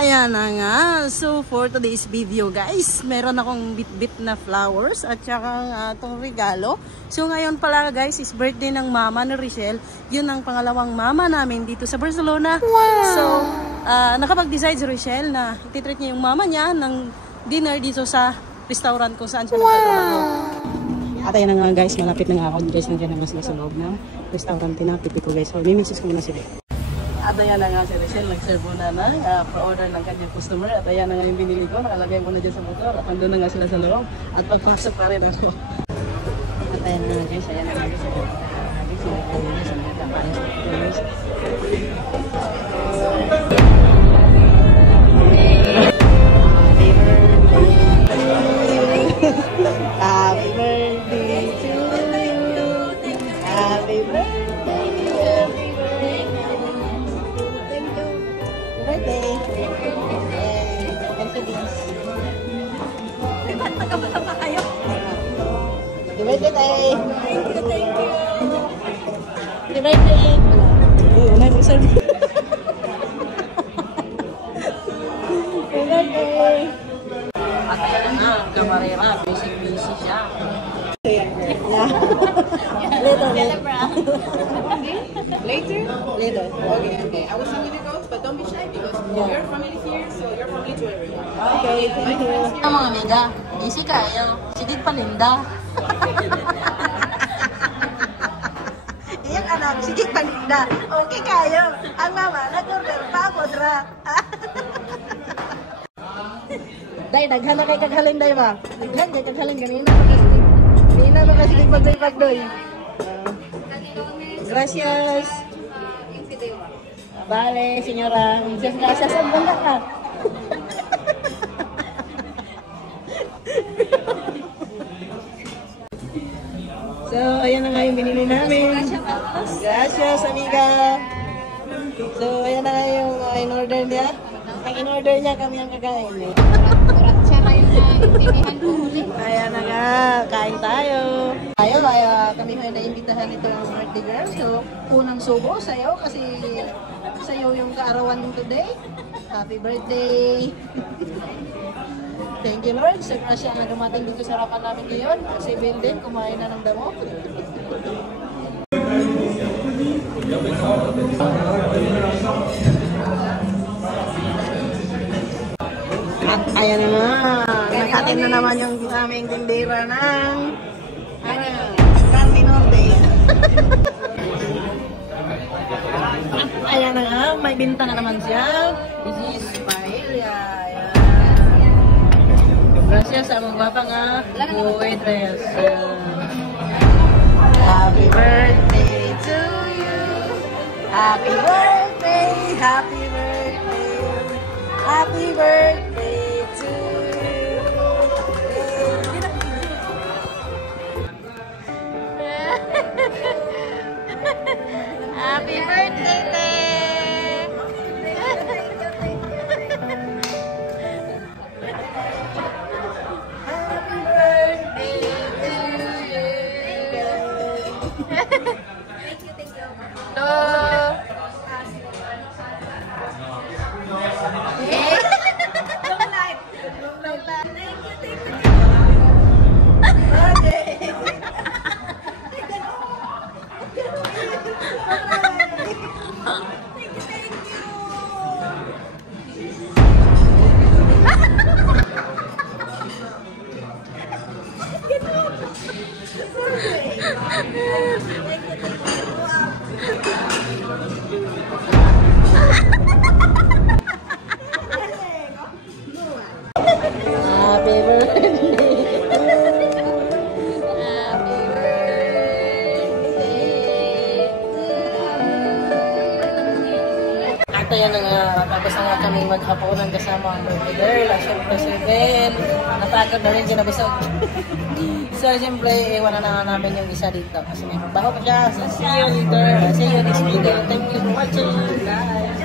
ayan na nga. So, for today's video, guys, meron akong bit-bit na flowers at saka itong regalo. So, ngayon pala, guys, is birthday ng mama ni Richelle. Yun ang pangalawang mama namin dito sa Barcelona. Wow! So, nakapag-decide si Richelle na ititreat niya yung mama niya ng dinner dito sa restaurant kung saan siya nagtatrabaho. At ayan na nga, guys, malapit na nga ako. Guys, nandiyan naman sila sa loob ng restaurant na pipi ko, guys. So, may message ko muna sila. At ayan na nga si Richelle, nag-serve na ng pa-order ng kanyang customer. At ayan na nga yung binili ko, nakalagay ko na dyan sa motor. At nandun na nga sila sa loob. At pagpasok pa rin ako. At ayan na nga, guys, ayan na nga guys. Happy birthday to you. Happy birthday. Birthday. Happy birthday. Thank you. Happy birthday. May mag-serve. Happy birthday. At ayan na, kamarera. Busy siya. Later? Later. Okay. I will send you the codes, but don't be shy because your family is here, so you're from each area. Okay, thank you. Ang mga amiga, easy kayo. Sigit palinda. Iyang anak, sigit palinda. Okay kayo. Ang mama, nag-order pa ako, dra. Day, daghan na kay kaghalin, day ba? Daghan kay kaghalin, ganina. Ganina na kasi pagdoy. Gracias. Vale, señora. Muchas gracias. Ang ganda ka. So, ayan na nga yung binili namin. Gracias, amiga. So, ayan na nga yung in-order niya. Ang in-order niya kami ang kakain. Siya na yung naintindihan ko ulit. Ayan na nga, kain tayo. Kami ay naimbitahan itong birthday girl. So, unang subo sa'yo kasi sa'yo yung kaarawan mo today. Happy birthday! Thank you, Lord. Sa grasya na dumating dito sa harapan namin ngayon. Si Benden, kumain na ng damo. At ayan na nga, naghatin na naman yung aming tindera ng Candy Norte. At ayan na nga, may binta na naman siya. This is paella. Gracias sa mga bata nga waitress. Happy birthday to you. Happy birthday, happy birthday. Happy birthday to you. Happy birthday, Te! Happy birthday to you. Thank you. Happy birthday. At ayan na nga, tapos na nga kami maghapunan kasama ang birthday girl. At syempre si Ben, napagod na rin siya nabusog. So syempre, iwan na nga namin yung isa dito kasi may mabaho pa siya. So see you later. See you next video. Thank you for watching, guys.